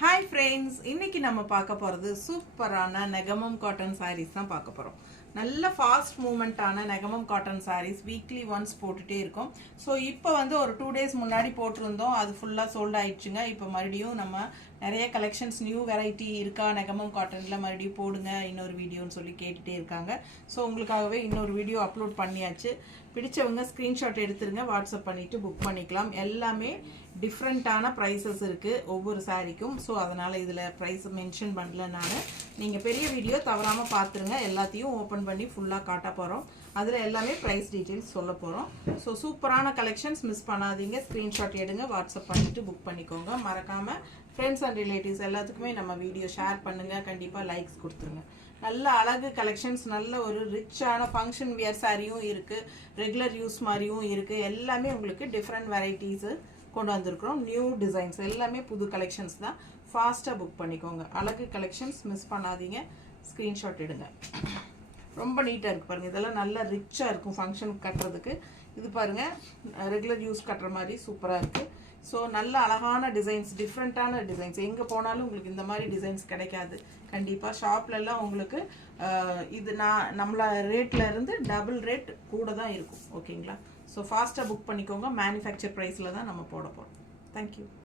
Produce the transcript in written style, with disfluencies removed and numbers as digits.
Hi friends, இன்னைக்கு நம்ம பார்க்க போறது சூப்பரான நெகமம் காட்டன் sarees தான் பார்க்க போறோம். நல்ல ஃபாஸ்ட் மூவ்மெண்ட் ஆன Negamam cotton sarees weekly once போட்டுட்டே இருக்கோம். ஸோ இப்போ வந்து ஒரு 2 days முன்னாடி போட்டிருந்தோம், அது ஃபுல்லாக சோல்ட் ஆயிடுச்சுங்க. இப்போ மறுபடியும் நம்ம நிறைய கலெக்ஷன்ஸ் நியூ வெரைட்டி இருக்கா நெகமம் காட்டனில் மறுபடியும் போடுங்க இன்னொரு வீடியோன்னு சொல்லி கேட்டுகிட்டே இருக்காங்க. ஸோ உங்களுக்காகவே இன்னொரு வீடியோ அப்லோட் பண்ணியாச்சு. பிடிச்சவங்க ஸ்க்ரீன்ஷாட் எடுத்துருங்க, வாட்ஸ்அப் பண்ணிவிட்டு புக் பண்ணிக்கலாம். எல்லாமே டிஃப்ரெண்ட்டான ப்ரைஸஸ் இருக்குது ஒவ்வொரு சாரீக்கும். ஸோ அதனால் இதில் ப்ரைஸ் மென்ஷன் பண்ணல நான். நீங்கள் பெரிய வீடியோ தவறாமல் பார்த்துருங்க. எல்லாத்தையும் ஓப்பன் பண்ணி ஃபுல்லாக காட்ட போகிறோம். அதில் எல்லாமே ப்ரைஸ் டீட்டெயில்ஸ் சொல்ல போகிறோம். ஸோ சூப்பரான கலெக்ஷன்ஸ் மிஸ் பண்ணாதீங்க. ஸ்க்ரீன்ஷாட் எடுங்க, வாட்ஸ்அப் பண்ணிவிட்டு புக் பண்ணிக்கோங்க. மறக்காமல் ஃப்ரெண்ட்ஸ் அண்ட் ரிலேட்டிவ்ஸ் எல்லாத்துக்குமே நம்ம வீடியோ ஷேர் பண்ணுங்கள். கண்டிப்பாக லைக்ஸ் கொடுத்துருங்க. நல்ல அழகு கலெக்ஷன்ஸ், நல்ல ஒரு ரிச்சான ஃபங்க்ஷன் வியர் சாரியும் இருக்குது, ரெகுலர் யூஸ் மாதிரியும் இருக்குது. எல்லாமே உங்களுக்கு டிஃப்ரெண்ட் வெரைட்டிஸு கொண்டு வந்திருக்கிறோம். நியூ டிசைன்ஸ் எல்லாமே புது கலெக்ஷன்ஸ் தான். ஃபாஸ்ட்டாக புக் பண்ணிக்கோங்க. அழகு கலெக்ஷன்ஸ் மிஸ் பண்ணாதீங்க. ஸ்க்ரீன்ஷாட் எடுங்க. ரொம்ப நீட்டாக இருக்குது பாருங்கள். இதெல்லாம் நல்லா ரிச்சாக இருக்கும் ஃபங்க்ஷனுக்கு கட்டுறதுக்கு. இது பாருங்கள், ரெகுலர் யூஸ் கட்டுற மாதிரி சூப்பராக இருக்குது. ஸோ நல்ல அழகான டிசைன்ஸ், டிஃப்ரெண்ட்டான டிசைன்ஸ். எங்கே போனாலும் உங்களுக்கு இந்த மாதிரி டிசைன்ஸ் கிடைக்காது. கண்டிப்பாக ஷாப்லலாம் உங்களுக்கு இது நம்மள ரேட்டில் இருந்து டபுள் ரேட் கூட தான் இருக்கும். ஓகேங்களா? ஸோ ஃபாஸ்ட்டாக புக் பண்ணிக்கோங்க. மேனுஃபேக்சர் ப்ரைஸில் தான் நம்ம போட போகிறோம். தேங்க்யூ.